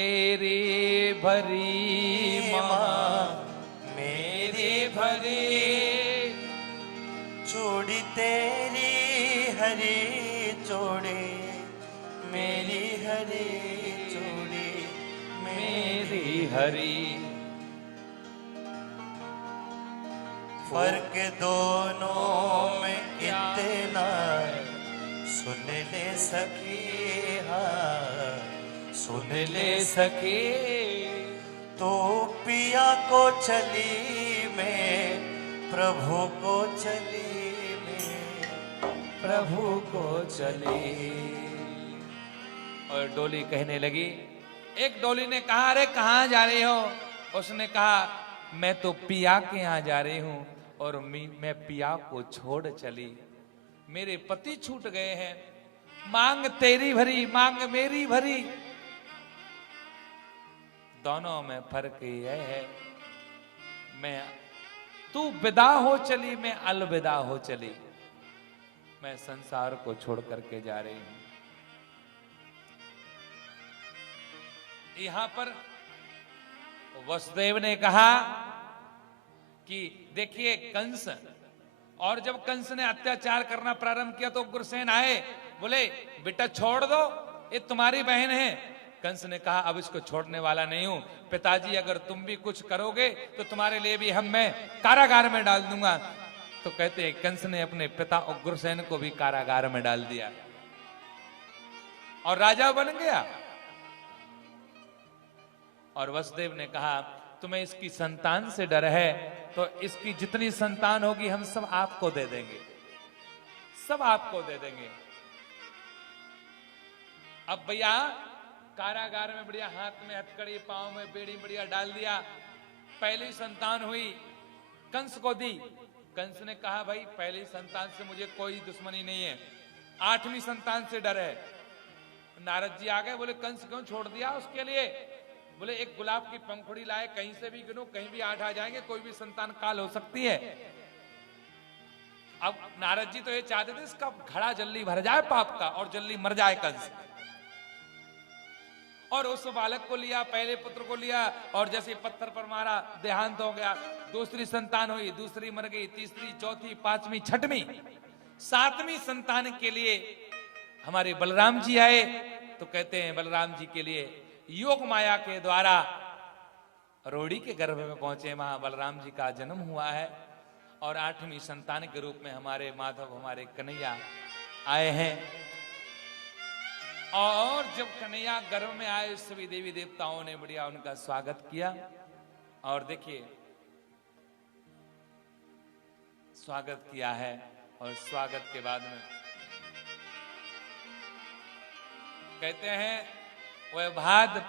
मेरी भरी माँ मेरी भरी चूड़ी तेरी हरी चूड़ी मेरी हरी चूड़ी मेरी हरी। फर्क दोनों में इतना सुन ले सखी, हाँ सुन ले सके। तो पिया को चली मैं प्रभु को चली मैं प्रभु को चली। और डोली कहने लगी, एक डोली ने कहा, अरे कहाँ जा रही हो? उसने कहा, मैं तो पिया के यहाँ जा रही हूँ और मैं पिया को छोड़ चली। मेरे पति छूट गए हैं। मांग तेरी भरी मांग मेरी भरी, दोनों में फर्क यह है, मैं तू विदा हो चली, मैं अलविदा हो चली। मैं संसार को छोड़ करके जा रही हूं। यहां पर वसुदेव ने कहा कि देखिए कंस, और जब कंस ने अत्याचार करना प्रारंभ किया तो उग्रसेन आए, बोले बेटा छोड़ दो, ये तुम्हारी बहन है। कंस ने कहा, अब इसको छोड़ने वाला नहीं हूं। पिताजी अगर तुम भी कुछ करोगे तो तुम्हारे लिए भी मैं कारागार में डाल दूंगा। तो कहते हैं कंस ने अपने पिता उग्रसेन को भी कारागार में डाल दिया और राजा बन गया। और वसुदेव ने कहा, तुम्हें इसकी संतान से डर है तो इसकी जितनी संतान होगी हम सब आपको दे देंगे, सब आपको दे देंगे। अब भैया कारागार में बढ़िया हाथ में हथकड़ी, पांव में बेड़ी बढ़िया डाल दिया। पहली संतान हुई, कंस को दी। कंस ने कहा, भाई पहली संतान से मुझे कोई दुश्मनी नहीं है, 8वीं संतान से डर है। नारद जी आ गए, बोले कंस क्यों छोड़ दिया उसके लिए? बोले एक गुलाब की पंखुड़ी लाए, कहीं से भी गिनो कहीं भी 8 आ जाएंगे, कोई भी संतान काल हो सकती है। अब नारद जी तो ये चाहते थे इसका घड़ा जल्दी भर जाए पाप का और जल्दी मर जाए कंस। और उस बालक को लिया, पहले पुत्र को लिया, और जैसे पत्थर पर मारा देहांत हो गया। दूसरी संतान हुई, दूसरी मर गई, तीसरी, चौथी, 5वीं, 6वीं, 7वीं संतान के लिए हमारे बलराम जी आए। तो कहते हैं बलराम जी के लिए योग माया के द्वारा रोड़ी के गर्भ में पहुंचे, वहां बलराम जी का जन्म हुआ है। और 8वीं संतान के रूप में हमारे माधव, हमारे कन्हैया आए हैं। और जब कन्हैया गर्भ में आए, सभी देवी देवताओं ने बढ़िया उनका स्वागत किया। और देखिए स्वागत किया है, और स्वागत के बाद में कहते हैं वह भाद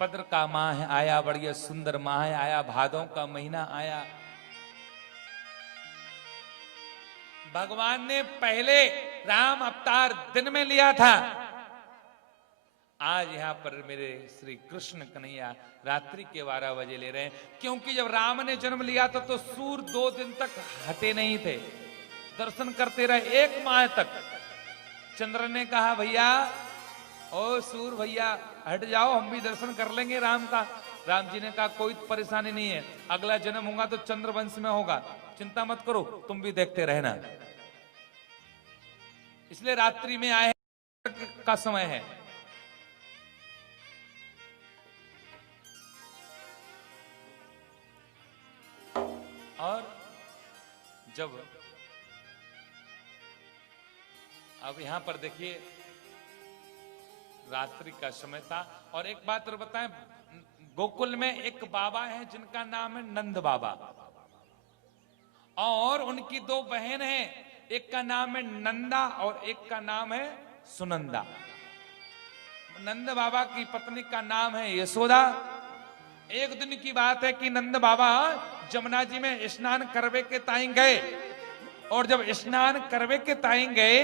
पद्र का माह आया, बढ़िया सुंदर माह आया, भादों का महीना आया। भगवान ने पहले राम अवतार दिन में लिया था, आज यहां पर मेरे श्री कृष्ण कन्हैया रात्रि के 12 बजे ले रहे हैं। क्योंकि जब राम ने जन्म लिया था तो सूर्य 2 दिन तक हटे नहीं थे, दर्शन करते रहे 1 माह तक। चंद्र ने कहा, भैया ओ सूर्य भैया हट जाओ, हम भी दर्शन कर लेंगे राम का। राम जी ने कहा, कोई परेशानी नहीं है, अगला जन्म होगा तो चंद्र वंश में होगा, चिंता मत करो, तुम भी देखते रहना। इसलिए रात्रि में आए का समय है। और जब अब यहां पर देखिए रात्रि का समय था। और एक बात और बताएं, गोकुल में एक बाबा है जिनका नाम है नंद बाबा, और उनकी 2 बहन हैं, एक का नाम है नंदा और एक का नाम है सुनंदा। नंद बाबा की पत्नी का नाम है यशोदा। एक दिन की बात है कि नंद बाबा जमुना जी में स्नान करवे के ताई गए, और जब स्नान करवे के ताई गए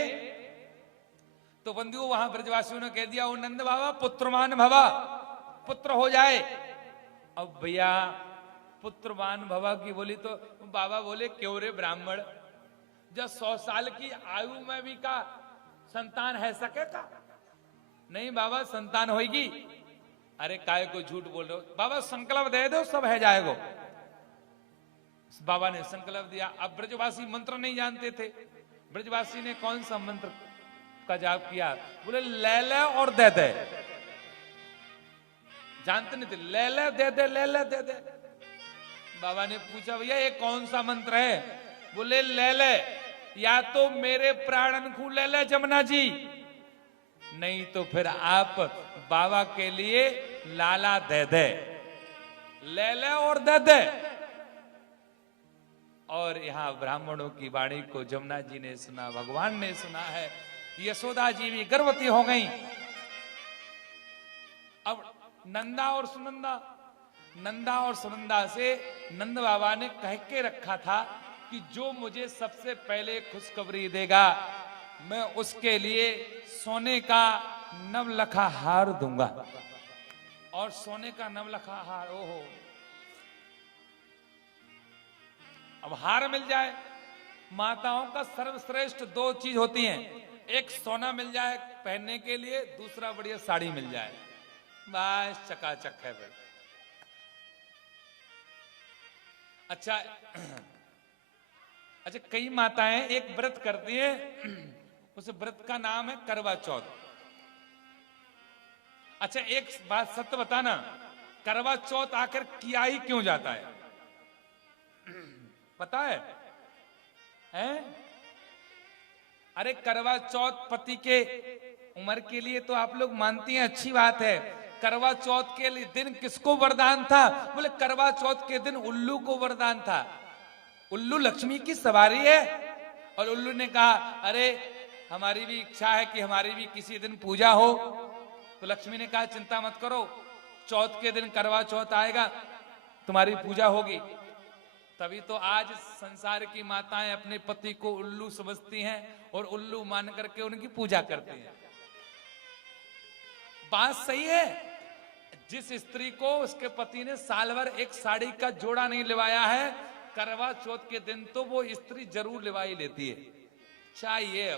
तो बंधुओं वहां ब्रजवासियों ने कह दिया, ओ नंद बाबा पुत्रमान भवा, पुत्र हो जाए। अब भैया पुत्रमान भवा की बोली तो बाबा बोले, क्यों रे ब्राह्मण, जब 100 साल की आयु में भी का संतान है सकेगा? नहीं बाबा संतान होगी। अरे काय को झूठ बोल रहे हो बाबा, संकल्प दे दो सब है जाएगा। बाबा ने संकल्प दिया। अब ब्रजवासी मंत्र नहीं जानते थे, ब्रजवासी ने कौन सा मंत्र का जाप किया? बोले ले ले और दे दे। जानते नहीं थे, ले ले दे दे, ले ले दे दे। बाबा ने पूछा भैया ये कौन सा मंत्र है? बोले ले ले, या तो मेरे प्राणन को ले ले जमुना जी, नहीं तो फिर आप बाबा के लिए लाला दे दे। ले ले और दे दे। और यहां ब्राह्मणों की वाणी को जमुना जी ने सुना, भगवान ने सुना है। यशोदा जी भी गर्भवती हो गई। अब नंदा और सुनंदा से नंद बाबा ने कह के रखा था कि जो मुझे सबसे पहले खुशखबरी देगा मैं उसके लिए सोने का नवलखा हार दूंगा। और सोने का नवलखा हार, ओहो, अब हार मिल जाए। माताओं का सर्वश्रेष्ठ दो चीज होती हैं, एक सोना मिल जाए पहनने के लिए, दूसरा बढ़िया साड़ी मिल जाए, बस चकाचक है भाई। अच्छा अच्छा, कई माताएं एक व्रत करती हैं, उस व्रत का नाम है करवा चौथ। अच्छा एक बात सत्य बताना, करवा चौथ आखिर किया ही क्यों जाता है? पता है? हैं? अरे करवा चौथ पति के उम्र के लिए तो आप लोग मानती हैं, अच्छी बात है। करवा चौथ के लिए दिन किसको वरदान था? बोले करवा चौथ के दिन उल्लू को वरदान था। उल्लू लक्ष्मी की सवारी है, और उल्लू ने कहा अरे हमारी भी इच्छा है कि हमारी भी किसी दिन पूजा हो। तो लक्ष्मी ने कहा चिंता मत करो, चौथ के दिन करवा चौथ आएगा, तुम्हारी पूजा होगी। तभी तो आज संसार की माताएं अपने पति को उल्लू समझती हैं और उल्लू मान करके उनकी पूजा करती हैं। बात सही है। जिस स्त्री को उसके पति ने साल भर एक साड़ी का जोड़ा नहीं लिवाया है, करवा चौथ के दिन तो वो स्त्री जरूर लिवाई लेती है। चाहिए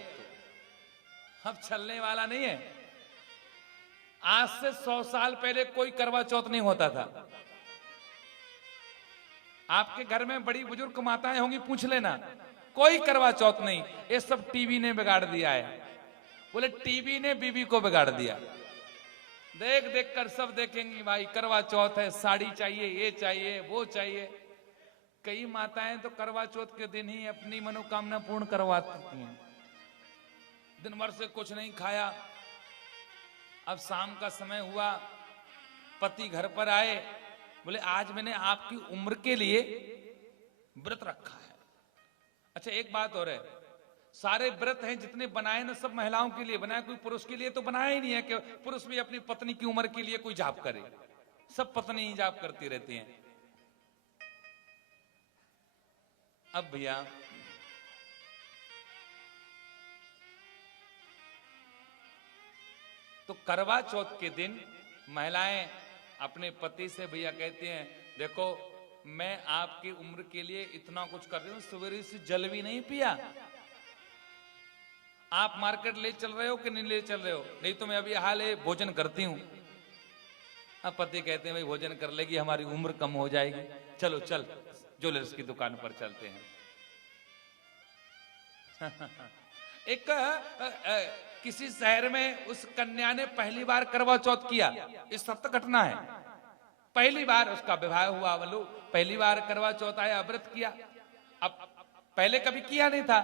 अब चलने वाला नहीं है। आज से 100 साल पहले कोई करवा चौथ नहीं होता था। आपके घर में बड़ी बुजुर्ग माताएं होंगी, पूछ लेना, कोई करवा चौथ नहीं। ये सब टीवी ने बिगाड़ दिया है। बोले टीवी ने बीबी को बिगाड़ दिया। देख देख कर सब देखेंगी भाई करवा चौथ है, साड़ी चाहिए, ये चाहिए, वो चाहिए। कई माताएं तो करवा चौथ के दिन ही अपनी मनोकामना पूर्ण करवाती हैं। दिन भर से कुछ नहीं खाया, अब शाम का समय हुआ, पति घर पर आए, बोले आज मैंने आपकी उम्र के लिए व्रत रखा है। अच्छा एक बात और है, सारे व्रत हैं जितने बनाए ना सब महिलाओं के लिए बनाए, कोई पुरुष के लिए तो बनाया ही नहीं है कि पुरुष भी अपनी पत्नी की उम्र के लिए कोई जाप करे। सब पत्नी ही जाप करती रहती हैं। अब भैया तो करवा चौथ के दिन महिलाएं अपने पति से भैया कहती हैं देखो मैं आपकी उम्र के लिए इतना कुछ कर रही हूं, सवेरे से जल भी नहीं पिया। आप मार्केट ले चल रहे हो कि नहीं ले चल रहे हो? नहीं तो मैं अभी हाल भोजन करती हूं। अब पति कहते हैं भाई भोजन कर लेगी, हमारी उम्र कम हो जाएगी, चलो चल ज्वेलर्स की दुकान पर चलते हैं। एक किसी शहर में उस कन्या ने पहली बार करवा चौथ किया, इस सत्य घटना है। पहली बार उसका विवाह हुआ, बोलो पहली बार करवा चौथ आया, व्रत किया। अब पहले कभी किया नहीं था।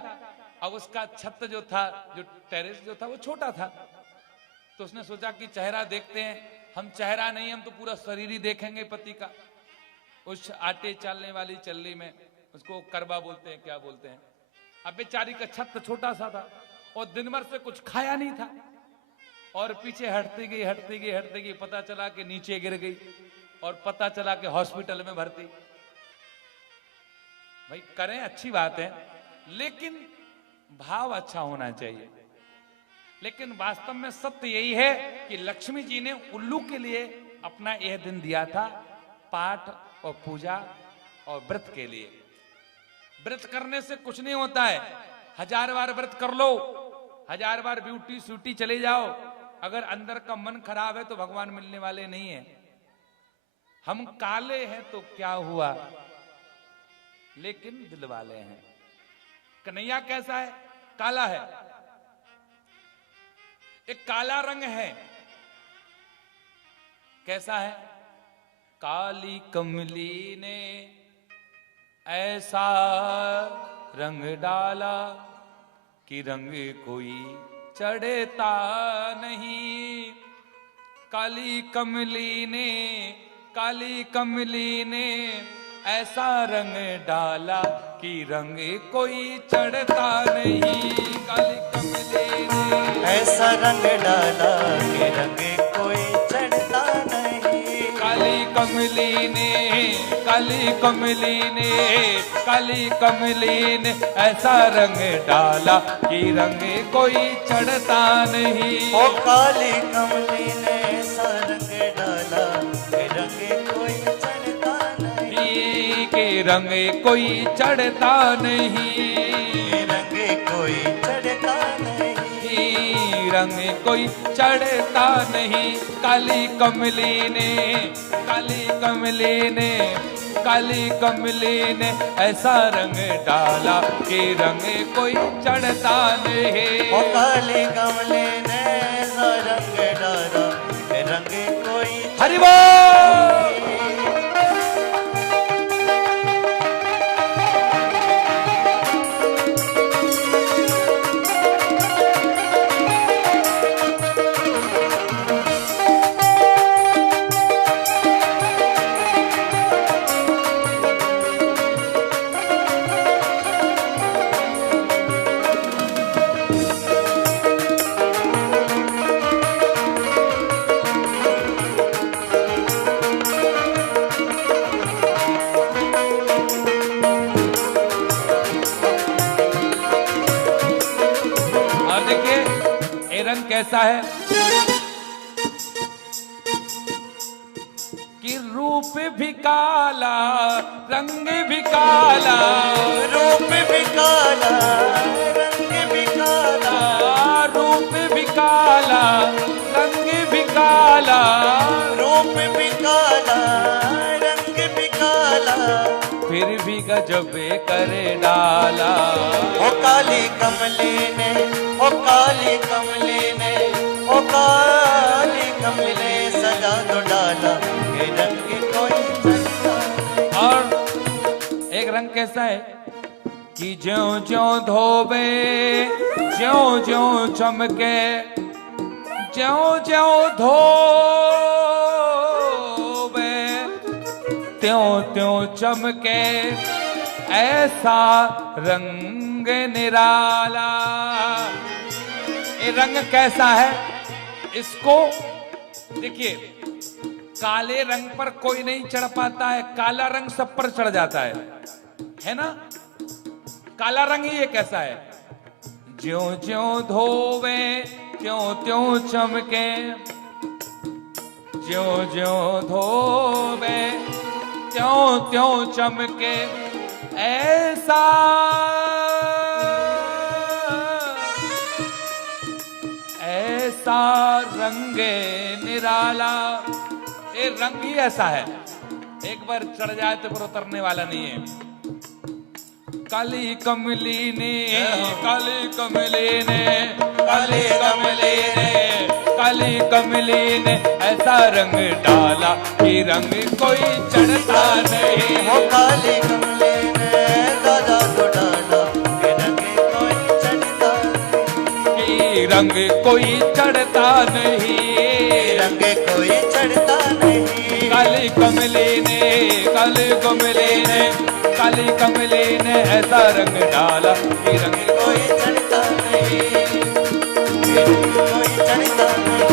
अब उसका छत जो था, जो टेरेस जो था वो छोटा था, तो उसने सोचा कि चेहरा देखते हैं। हम चेहरा नहीं, हम तो पूरा शरीर ही देखेंगे पति का। उस आटे चालने वाली चल्ली में, उसको करवा बोलते हैं, क्या बोलते हैं। अब बेचारी का छत छोटा सा था और दिन भर से कुछ खाया नहीं था, और पीछे हटती गई, पता चला कि नीचे गिर गई, और पता चला कि हॉस्पिटल में भर्ती। भाई करें अच्छी बात है, लेकिन भाव अच्छा होना चाहिए। लेकिन वास्तव में सत्य यही है कि लक्ष्मी जी ने उल्लू के लिए अपना यह दिन दिया था, पाठ और पूजा और व्रत के लिए। व्रत करने से कुछ नहीं होता है, 1000 बार व्रत कर लो, 1000 बार ब्यूटी सूटी चले जाओ, अगर अंदर का मन खराब है तो भगवान मिलने वाले नहीं है। हम काले हैं तो क्या हुआ, लेकिन दिल वाले हैं। कन्हैया कैसा है? काला है। एक काला रंग है, कैसा है? काली कमली ने ऐसा रंग डाला कि रंग कोई चढ़ता नहीं। काली कमली ने ऐसा रंग डाला कि रंग कोई चढ़ता नहीं। काली कमली ने ऐसा रंग डाला कि रंग कोई चढ़ता नहीं। काली कमली ने ऐसा रंग डाला कि रंग कोई चढ़ता नहीं। ओ काली कमली ने ऐसा रंग डाला कि रंग कोई चढ़ता नहीं। के रंग कोई चढ़ता नहीं। रंग कोई चढ़ता नहीं। रंग कोई चढ़ता नहीं। काली कमली ने ऐसा रंग डाला कि रंग कोई चढ़ता नहीं। ओ काली कमली ने ऐसा रंग डाला कि रंग कोई हरि बोल। कैसा है कि रूप भी काला, रंग भी काला। रूप भी काला, रंग भी काला। रूप भी काला, रंग भी काला। रूप भी काला, रंग भी काला। फिर भी गजबे करे डाला। ओ काली कमली ने, ओ काली कमली ने, ओ काली कमली ने सजा तो डाला ये रंग कोई चढ़ता। और एक रंग कैसा है कि ज्यों ज्यों धोबे, ज्यों ज्यों चमके, ज्यों ज्यों धोबे, त्यों त्यों चमके, ऐसा रंग निराला। ये रंग कैसा है? इसको देखिए, काले रंग पर कोई नहीं चढ़ पाता है, काला रंग सब पर चढ़ जाता है ना? काला रंग ही ये कैसा है? ज्यों ज्यों धोवे, त्यों त्यों चमके, ज्यों ज्यों धोवे, त्यों त्यों चमके, ऐसा ऐसा रंग निराला। ये रंग ही ऐसा है, एक बार चढ़ जाए तो फिर उतरने वाला नहीं है। काली कमली ने, काली कमली ने, काली कमली ने, काली कमली ने ऐसा रंग डाला कि रंग कोई चढ़ता नहीं। ओ काली कमली ने सजा तो डाला कि रंग कोई चढ़ता नहीं। कि रंग कोई चढ़ता नहीं। रंग कोई चढ़ता नहीं। काली कमली ने, काली कमली ने, काली कमली ने ऐसा रंग डाला कि रंग कोई चढ़ता नहीं। कोई चढ़ता नहीं।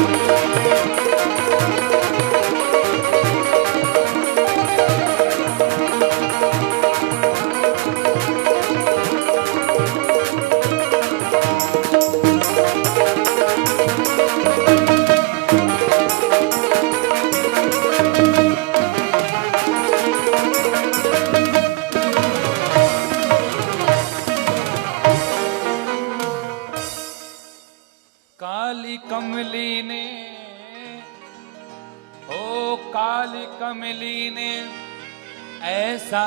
कमली ने ऐसा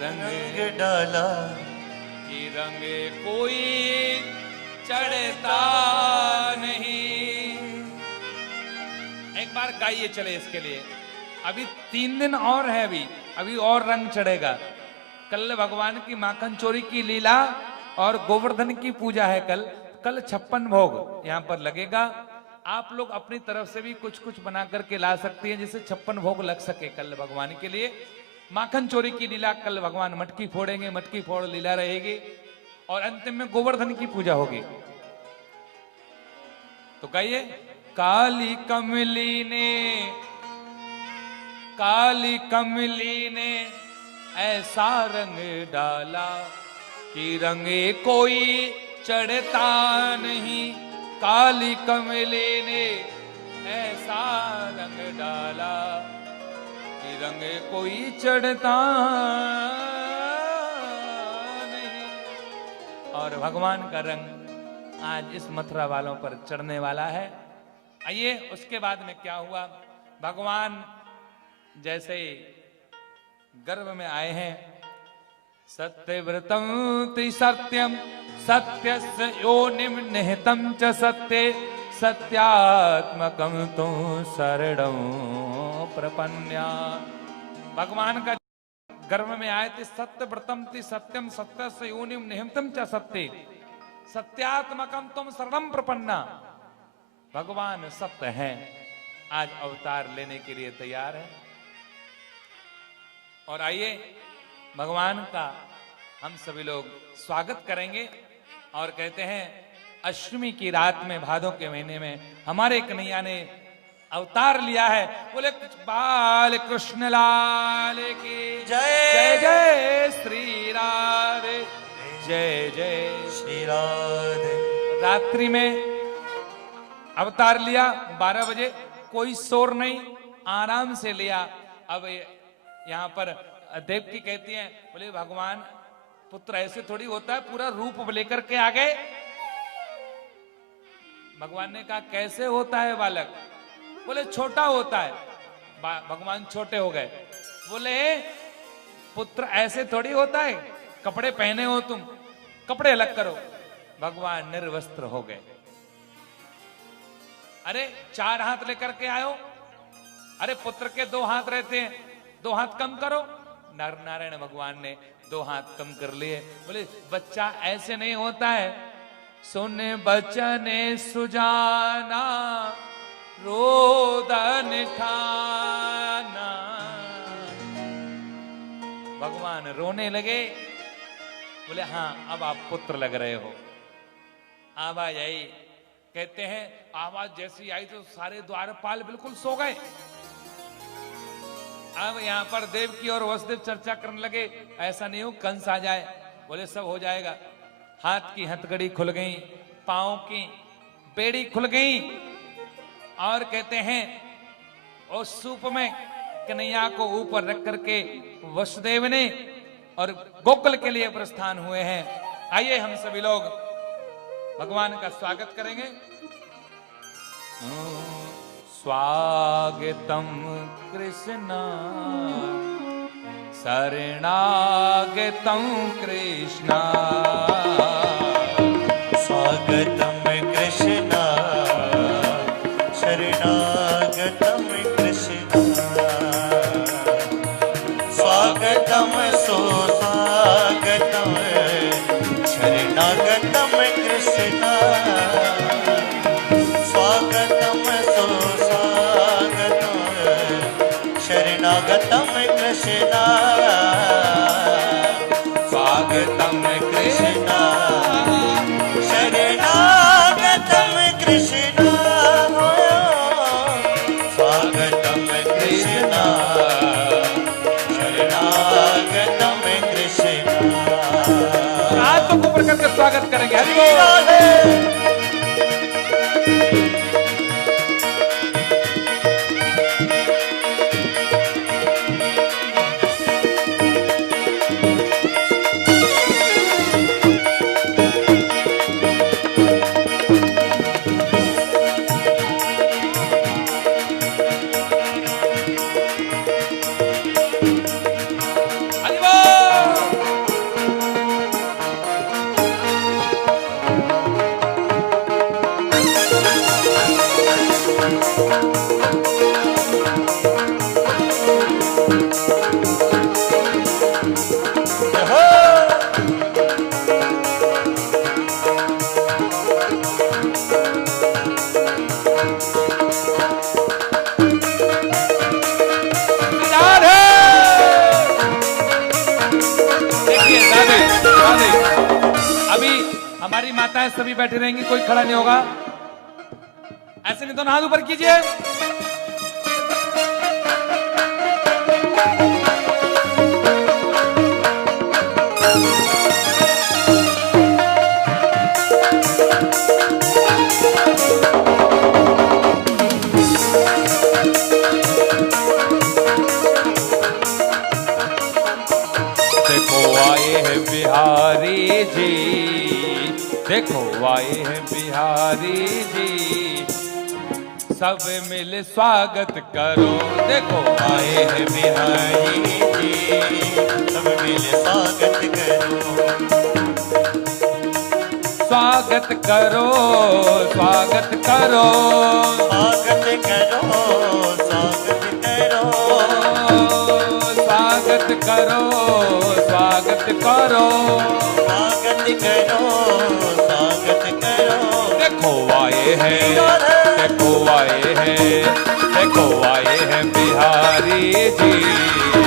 रंग रंग डाला कि रंग कोई चढ़ता नहीं। एक बार गाइए चले इसके लिए। अभी 3 दिन और है, अभी और रंग चढ़ेगा। कल भगवान की माखन चोरी की लीला और गोवर्धन की पूजा है। कल 56 भोग यहाँ पर लगेगा। आप लोग अपनी तरफ से भी कुछ कुछ बना करके ला सकती हैं जिससे 56 भोग लग सके कल भगवान के लिए। माखन चोरी की लीला कल भगवान मटकी फोड़ेंगे, मटकी फोड़ लीला रहेगी और अंतिम में गोवर्धन की पूजा होगी। तो कहिए, काली कमली ने ऐसा रंग डाला कि रंगे कोई चढ़ता नहीं। काली कमली ने ऐसा रंग डाला कि रंगे कोई चढ़ता नहीं। और भगवान का रंग आज इस मथुरा वालों पर चढ़ने वाला है। आइए, उसके बाद में क्या हुआ। भगवान जैसे गर्भ में आए हैं, सत्यव्रतम त्रिसत्यम सत्यस्य योनिम निहितम च सत्ये सत्यात्मकम तु शरणं प्रपन्या। भगवान का गर्भ में आए थे, सत्यव्रतम त्रिसत्यम सत्यस्य योनिम निहितम च सत्ये सत्यात्मकम तुम शरणं प्रपन्ना। भगवान सत्य हैं, आज अवतार लेने के लिए तैयार है। और आइए भगवान का हम सभी लोग स्वागत करेंगे और कहते हैं, अष्टमी की रात में, भादों के महीने में हमारे कन्हैया ने अवतार लिया है। बोले बाल कृष्ण लाल की जय। जय जय श्री राधे, जय जय श्री राधे। रात्रि में अवतार लिया 12 बजे, कोई शोर नहीं, आराम से लिया। अब यहाँ पर देवकी कहती हैं, बोले भगवान पुत्र ऐसे थोड़ी होता है, पूरा रूप लेकर के आ गए। भगवान ने कहा कैसे होता है बालक? बोले छोटा होता है। भगवान छोटे हो गए। बोले पुत्र ऐसे थोड़ी होता है, कपड़े पहने हो तुम, कपड़े अलग करो। भगवान निर्वस्त्र हो गए। अरे 4 हाथ लेकर के आयो, अरे पुत्र के 2 हाथ रहते हैं, 2 हाथ कम करो। नर नारायण भगवान ने 2 हाथ कम कर लिए। बोले बच्चा ऐसे नहीं होता है, सुन बचन सुजाना रोदन ठाना। भगवान रोने लगे। बोले हाँ, अब आप पुत्र लग रहे हो। आवाज आई, कहते हैं आवाज जैसी आई तो सारे द्वारपाल बिल्कुल सो गए। अब यहां पर देवकी और वसुदेव चर्चा करने लगे, ऐसा नहीं हो कंस आ जाए। बोले सब हो जाएगा। हाथ की हथकड़ी खुल गई, पांव की बेड़ी खुल गई और कहते हैं उस सूप में कन्हैया को ऊपर रख करके वसुदेव ने और गोकुल के लिए प्रस्थान हुए हैं। आइए हम सभी लोग भगवान का स्वागत करेंगे। स्वागतम कृष्ण शरणागतम कृष्ण, स्वागतम कृष्ण शरणागतम कृष्ण, स्वागतम सुस्वागतम शरणागतम कृष्ण, स्वागतम सुस्वागतम शरणागतम कृष्ण, स्वागतम कृष्ण शरणागतम कृष्ण, स्वागतम कृष्ण शरणागतम कृष्ण। हाथों को ऊपर करके स्वागत करेंगे। हरि बोल। राधे। हमारी माताएं सभी बैठी रहेंगी, कोई खड़ा नहीं होगा। ऐसे नहीं तो हाथ ऊपर कीजिए। बिहारी जी, देखो आए हैं बिहारी जी, सब मिल स्वागत करो। देखो आए हैं बिहारी जी, सब मिल स्वागत करो। स्वागत करो, स्वागत करो, स्वागत करो, स्वागत करो, स्वागत करो, स्वागत करो, स्वागत करो, स्वागत करो। देखो आए हैं, देखो आए हैं, देखो आए हैं बिहारी जी।